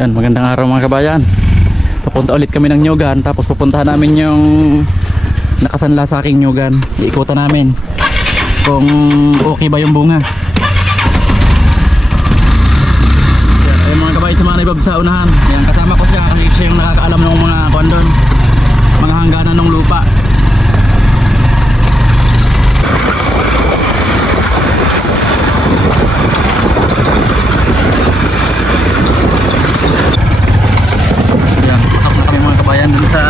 Yan, magandang araw mga kabayan. Papunta ulit kami ng Nyugan, tapos pupuntahan namin yung nakasanla sa aking Nyugan. Iikutan namin kung okay ba yung bunga. Yan, ayun mga kabayan, si Manay Bob sa unahan. Yan, kasama ko siya kasi siya yung nakakaalam ng mga kondon, mga hangganan ng lupa. Yan, pasok na kami mga kabayan dun sa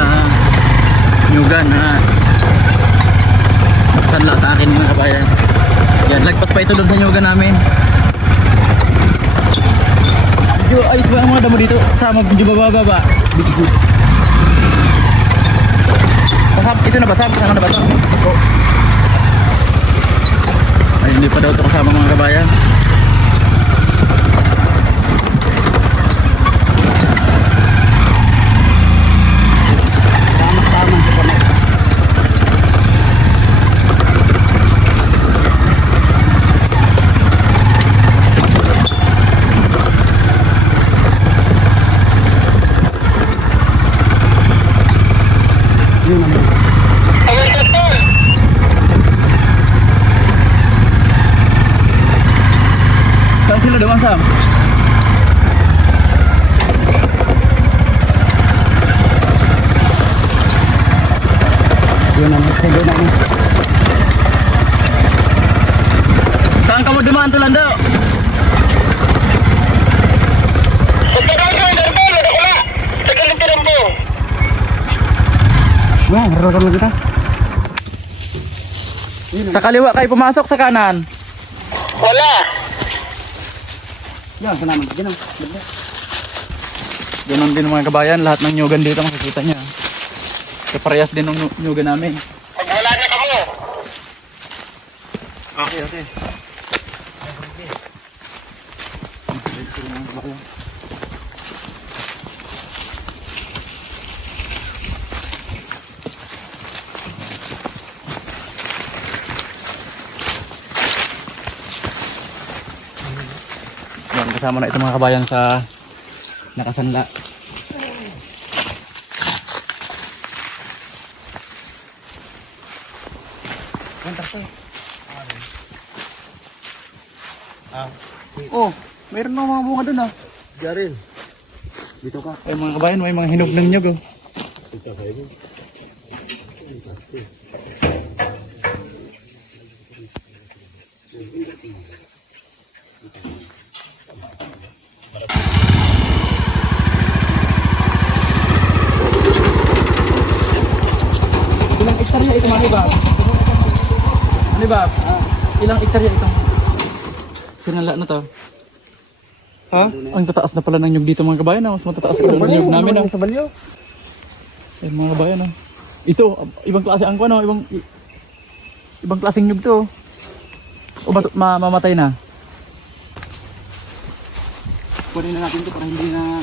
Nyugan na nakasanla sa akin mga kabayan. Yan, lagpas pa ito dun sa Nyugan namin. Medyo ayos ba ang mga damo dito? Sama, medyo bababa. Ito na ba? Kasama na ba ito? Ay, hindi pa daw ito kasama mga kabayan. Saan sila doon, Sam? Yun naman, sige na. Saan ka mo dumaan, Tulando? Wah, meron lang kita. Sa kaliwa kayo pumasok, sa kanan? Wala. Yan, sanaman. Ganun. Ganun din mga kabayan. Lahat ng Nyugan dito makikita nyo. Kaparehas din ng Nyugan namin. Pag wala na kamo. Okay, okay. Yan, kasama na ito mga kabayan sa nakasanla. Oh, mayroon na mga bunga doon ah. Diyarin. Dito ka. Ay mga kabayan, may mga hinog ng nyug oh. Dito kayo mo. Ilang hektarya ito mga Bob? Ano Bob? Ilang hektarya ito? Sinala na to. Ha? Ang tataas na pala ng nyug dito mga kabayan. Mas matataas pala ng nyug namin. Sa balyo. Ayun mga kabayan. Ito, ibang klase ang kuwan. Ibang klaseng nyug to. O ba mamatay na? Kunin na natin to para hindi na...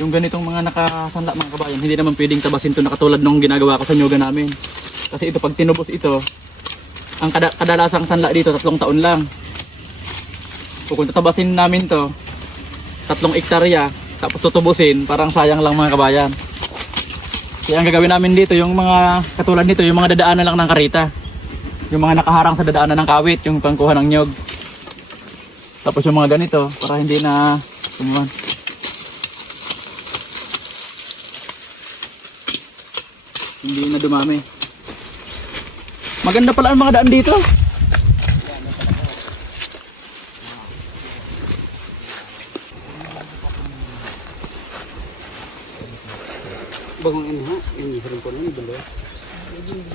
Yung ganitong mga nakasanla mga kabayan, hindi naman pwedeng tabasin to na katulad nung ginagawa ko sa Nyugan namin. Kasi ito pag tinubos ito, ang kadalasang sanla dito 3 taon lang. So kung tatabasin namin to 3 hektarya tapos tutubusin, parang sayang lang mga kabayan. Kaya ang gagawin namin dito, yung mga katulad nito, yung mga dadaanan lang ng karita. Yung mga nakaharang sa dadaanan ng kawit, yung pangkuha ng nyog. Tapos yung mga ganito, para hindi na tumuan. Hindi na dumami. Maganda pala ang mga daan dito. Bagong ini ha. Ini sering ko na dalo.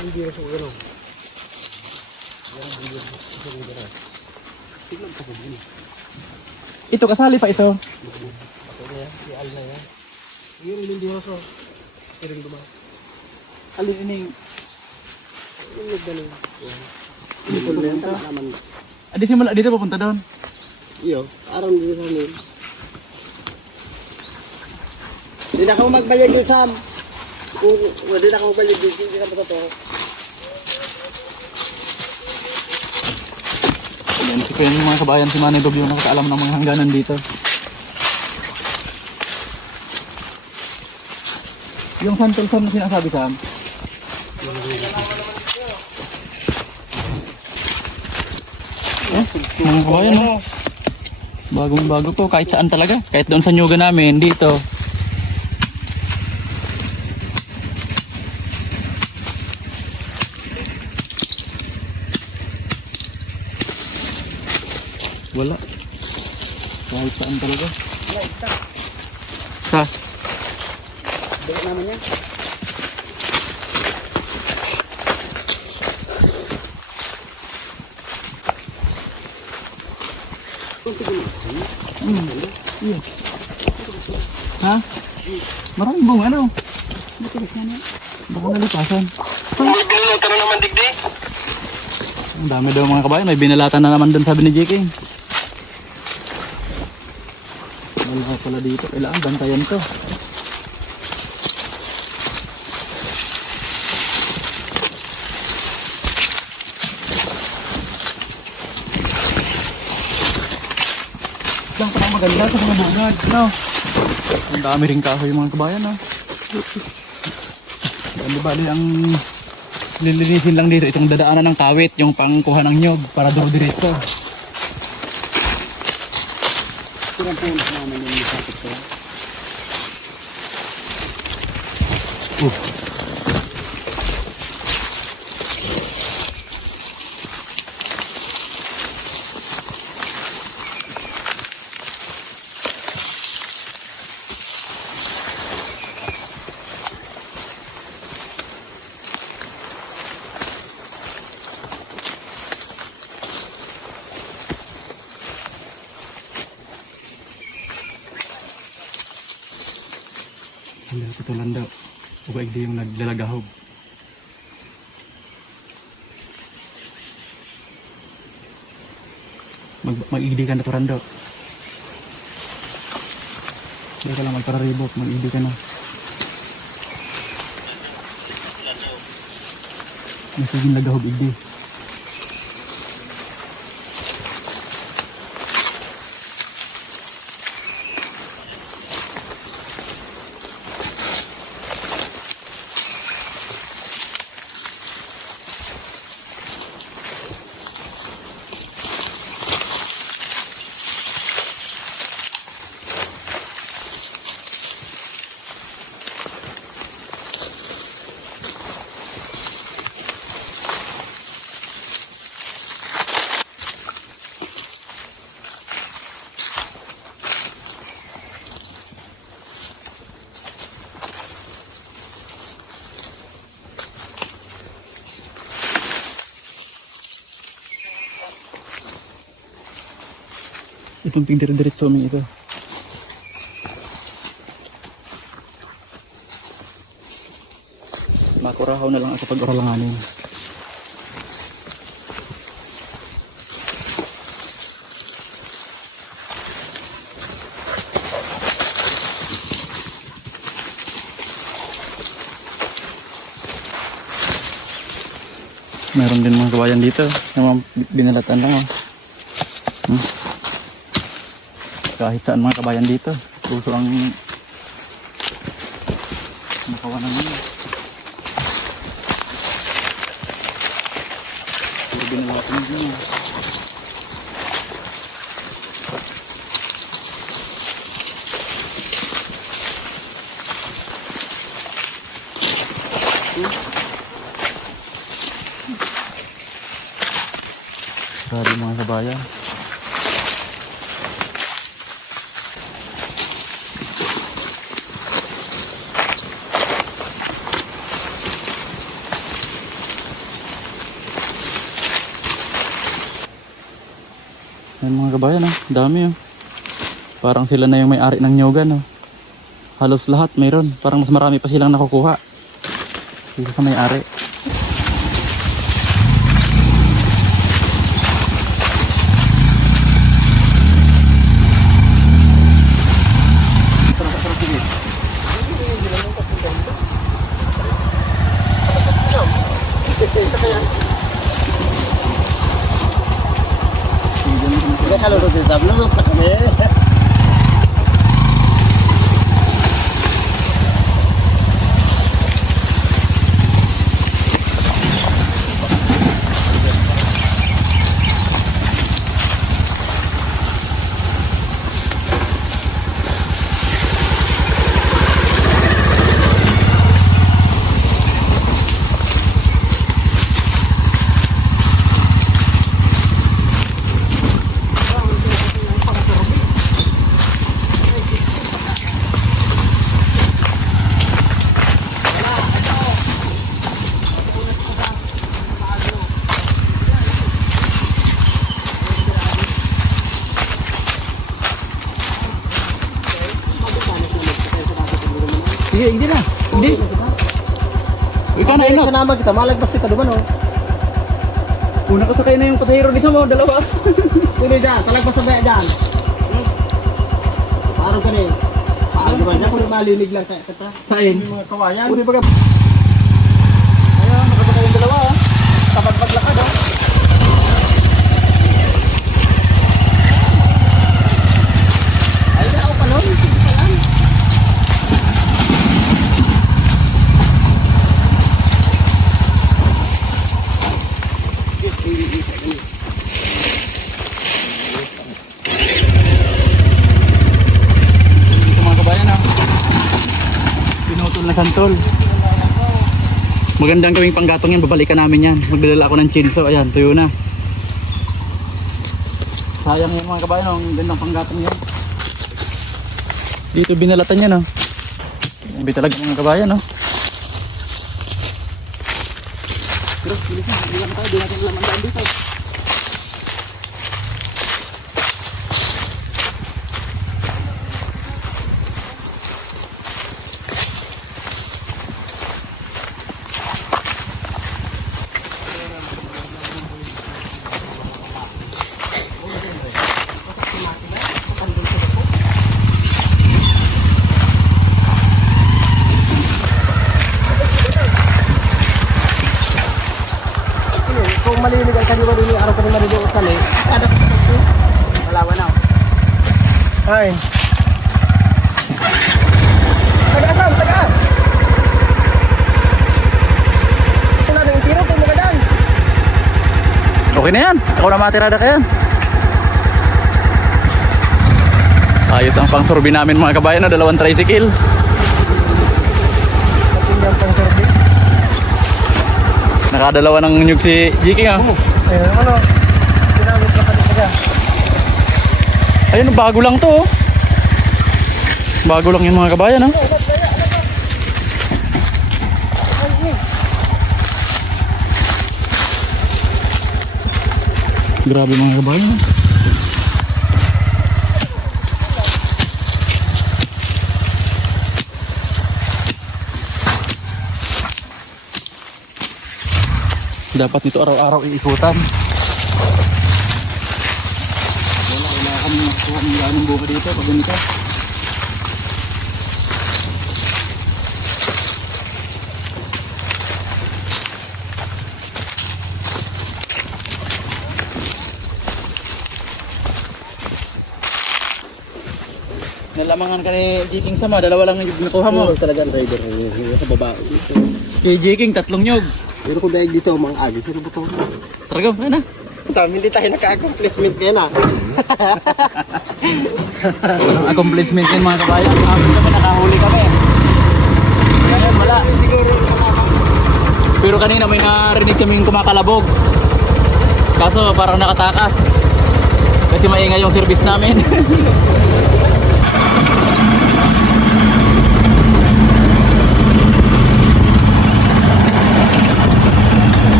Hindi ko gano. Ito kasali pa ito. Si Alna ya. Yung lindioso. Sering dumaan. Alin ini? Yung nagdalo. Ini ko naman. Adi simula dito papunta doon. Iyo, aron dito sa amin. Hindi na ako magbayag din, Sam. Kung hindi na ako magbayag din, hindi na ba ito? Yan, si Kuya mga kabayan, si Manny Dog yung nakakaalam ng mga hangganan dito. Yung santol Sam na sinasabi Sam. Mga kabayan no? Bagong bago po, kahit saan talaga. Kahit doon sa nyuga namin, dito. Wala. Kahit saan talaga. Wala, ita. Sa? Balik naman yan. Iya. Ha? Maraming bunga ano? Matigas na yan. Baka nalipasan. Magkano ka na naman digdi? Ang dami daw mga kabayan. May binalatan na naman dun sabi ni JK. Wala pala dito. Kailangan bantayan to. Lang parang maganda sa mga bungad. No? Ang dami rin kahoy mga kabayan. No? Bali ang lilinisin lang dito itong dadaanan ng kawit, yung pangkuha ng nyog para duro diretso. Sirang punos naman yung sakit ko. Hindi ako tulan daw. Ugaig di yung naglalagahog. Mag-igdi ka na turan daw. Hindi ka lang magpararibot. Mag-igdi ka na. Masiging lagahog igdi. Itong tingdir-diretso amin ito. Makurahaw na lang ako pag oralanganin. Meron din mga kabayan dito na mga binalatan lang oh. Kahit saan mga kabayan dito, puso ang makawanan nyo. Puro binalatan nyo. Grabe mga kabayan. Yan mga kabayan oh, dami oh. Parang sila na yung may-ari ng nyogan oh. Halos lahat mayroon, parang mas marami pa silang nakukuha. Dito sa may-ari. Halo Roti Sam, lulus na kami. Hindi na. Hindi. Ikaw na inot. Sanama kita, malagpas kita duman oh. Una ko sakay na yung pasahero ni Samo, dalawa. Sino dyan? Talagpas sa baya dyan. Paano ka rin? Paano ba niya? Kung malinig lang kaya kita. Sain. Yung mga kawayan. Uri baga. Ayun, nakasakay yung dalawa. Tapat paglakad oh. Ay, ako pa nun. Ito mga kabayan ha. Pinutol na santol. Magandang gawing panggatong yan, babalikan namin yan. Magdadala ako ng chinso, ayan, tuyo na. Sayang yan mga kabayan, ang gandang panggatong yan. Dito binalatan yan, oh. Ibi talaga mga kabayan, oh. Pero, hindi lang tayo, di natin alam ang daan dito. Kung malinig ang kaniwa rin, araw ka rin marinig kami. Ada pa ito. Malawan na. Ay. Tagaan, tagaan. Ito na yung tiro, kung magadan. Okay na yan, ako na matirada ka yan. Ayos ang pang-survey namin mga kabayan, no? Dalawang tricycle. Patinggan pang survey. Nakadalawa ng nyug si Jiking, ah. Ayun, ano? Sinamit ka pati taga. Ayun, bago lang to, oh. Bago lang yung mga kabayan, oh. Grabe mga kabayan, oh. Dapat nito araw-araw iikutan. Wala kami makuha ng ganong buka dito pag ganito. Nalamangan ka ni Jiking Sama, dalawa lang yung nakuha mo. Talaga ang rider ng babae dito. Kay Jiking, 3 nyug. Pero kung dahil dito, mga agi, pero buto na. Taragaw, ayun na. Hindi tayo naka-accomplishment kaya na. Ang accomplishment yun mga kabayan. Hapon kami, nakahuli kami. Ngayon wala. Siguro Pero kanina may narinig kaming kumakalabog. Kaso parang nakatakas. Kasi maingay yung service namin.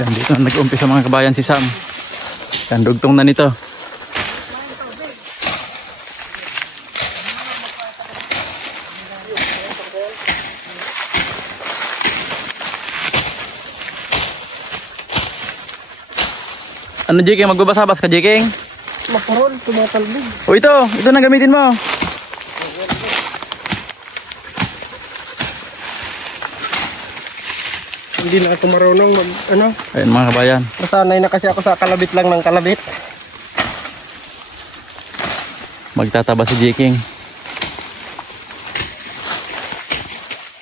Yan, dito na nag-umpisa mga kabayan si Sam. Yan, dugtong na nito. Ano, Jiking? Magbabasabas ka, Jiking? Mapuron, tumatalbig. O ito na gamitin mo. Hindi na ako marunong ano. Ayun mga kabayan. Nasanay na kasi ako sa kalabit lang ng kalabit. Magtataba si Jiking.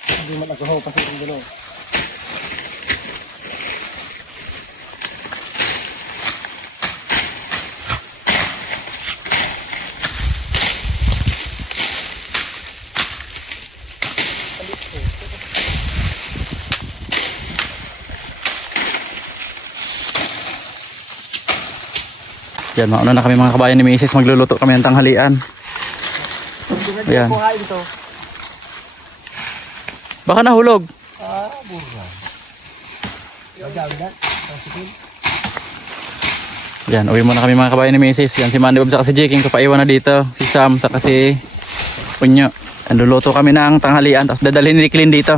Hindi man ako kasi yung gano'n. Yan, mauna na kami mga kabayan ni Mrs. Magluluto kami ng tanghalian. Ayan. Kuhain to. Baka nahulog. Burra. Maganda. Yan, uwi muna kami mga kabayan ni Mrs. Yan, si Mandy Bob saka si Jiking papaiwan na dito. Si Sam saka si Punyo. Yan, luluto kami ng tanghalian tapos dadalhin ni Riklin dito.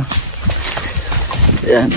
Yan.